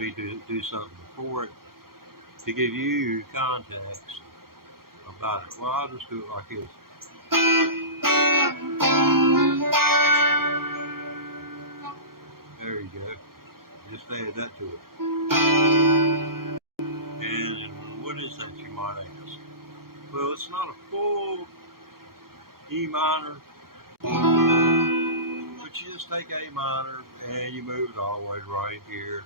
be do something for it to give you context about it. Well, I'll just do it like this. There you go. Just add that to it. And what is that, you might ask? Well, it's not a full E minor, but you just take A minor and you move it all the way right here.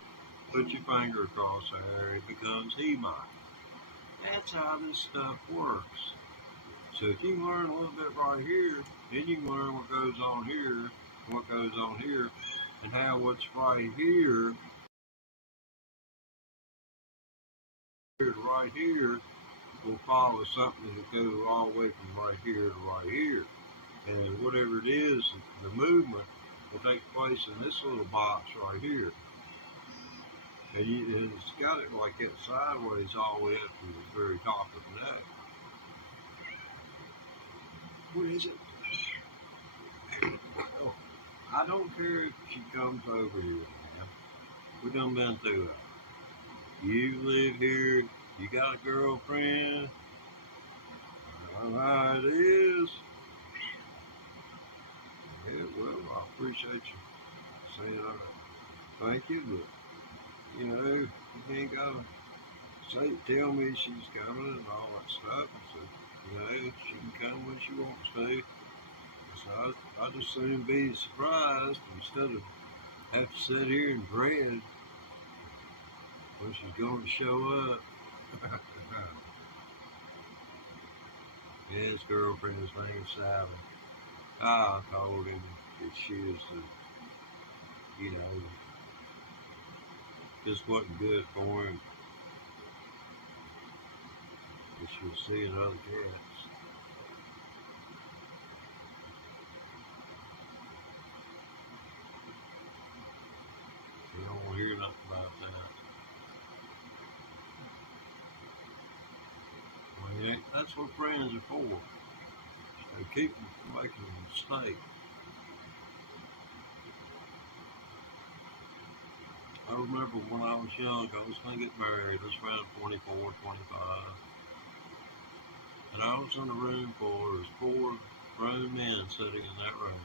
Put your finger across there, it becomes E minor. That's how this stuff works. So if you can learn a little bit right here, then you can learn what goes on here, and what goes on here, and how what's right here to right here will follow something that goes all the way from right here to right here. And whatever it is, the movement will take place in this little box right here. And it's got it like that sideways all the way up to the very top of the neck. What is it? Oh, I don't care if she comes over here, man. We done been through it. You live here, you got a girlfriend, I know how it is. Yeah, well, I appreciate you saying thank you, but you know, you ain't gotta tell me she's coming and all that stuff. I said, you know, she can come when she wants to. So I just soon be surprised instead of have to sit here and dread when she's going to show up. His girlfriend, his name's Sally. I told him that she was, you know, just wasn't good for him. That she was seeing other cats. They don't want to hear nothing about that. Well, yeah, that's what friends are for. So keep them from making a mistake. I remember when I was young, I was going to get married. I was around 24, 25. And I was in a room full, there's 4 grown men sitting in that room.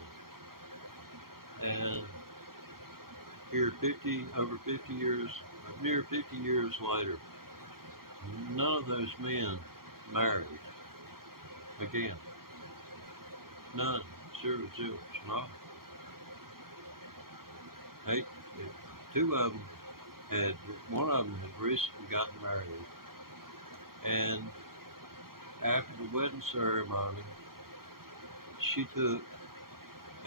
And here over 50 years, near 50 years later, none of those men married again. None. Zero. Not. 8. 2 of them one of them had recently gotten married. And after the wedding ceremony, she took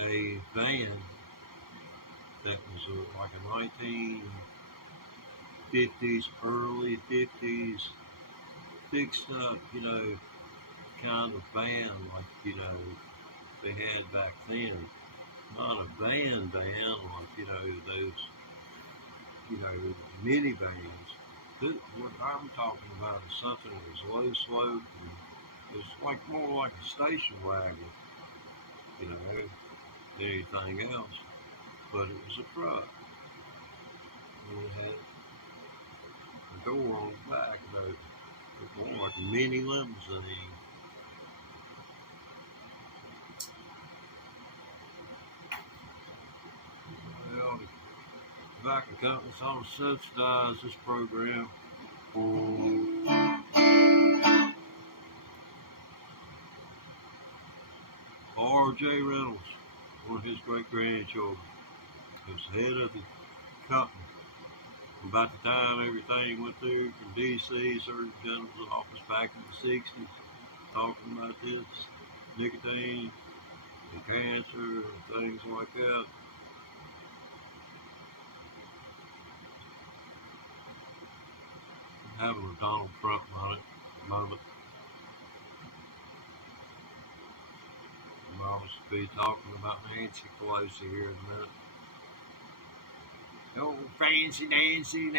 a van that was like a 1950s, early 50s, fixed up, you know, kind of van like, you know, they had back then. Not a van, like, you know, those, you know, minivans. What I'm talking about is something that was low slope and it's like more like a station wagon, you know, than anything else. But it was a truck. And it had a door on the back of it. It was more like a mini limousine. Well, the tobacco companies ought to subsidize this program for R.J. Reynolds, one of his great-grandchildren, was the head of the company. About the time everything went through from D.C., Surgeon General's office back in the 60s, talking about this, nicotine and cancer and things like that. I'm having a Donald Trump moment. I'm almost be talking about Nancy Pelosi here in a minute. Oh, fancy Nancy.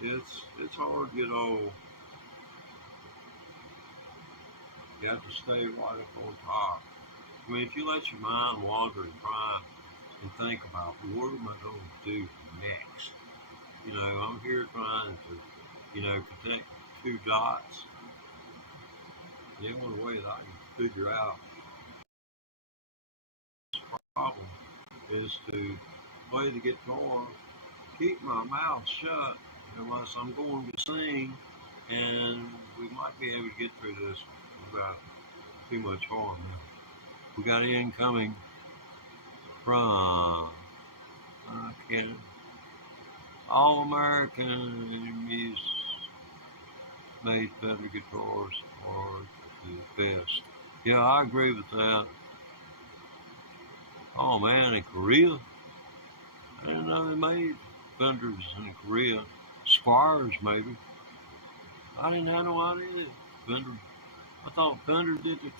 It's hard to get old. You have to stay right up on top. I mean, if you let your mind wander and try and think about what am I going to do next? You know, I'm here trying to, protect two dots. The only way that I can figure out the problem is to play the guitar, keep my mouth shut unless I'm going to sing, and we might be able to get through this without too much harm. We got incoming from Canada. All American music made better guitars are the best. Yeah, I agree with that. Oh man, in Korea, I didn't know they made Fenders in Korea. Squires maybe. I didn't have no idea. Fender. I thought Fender did the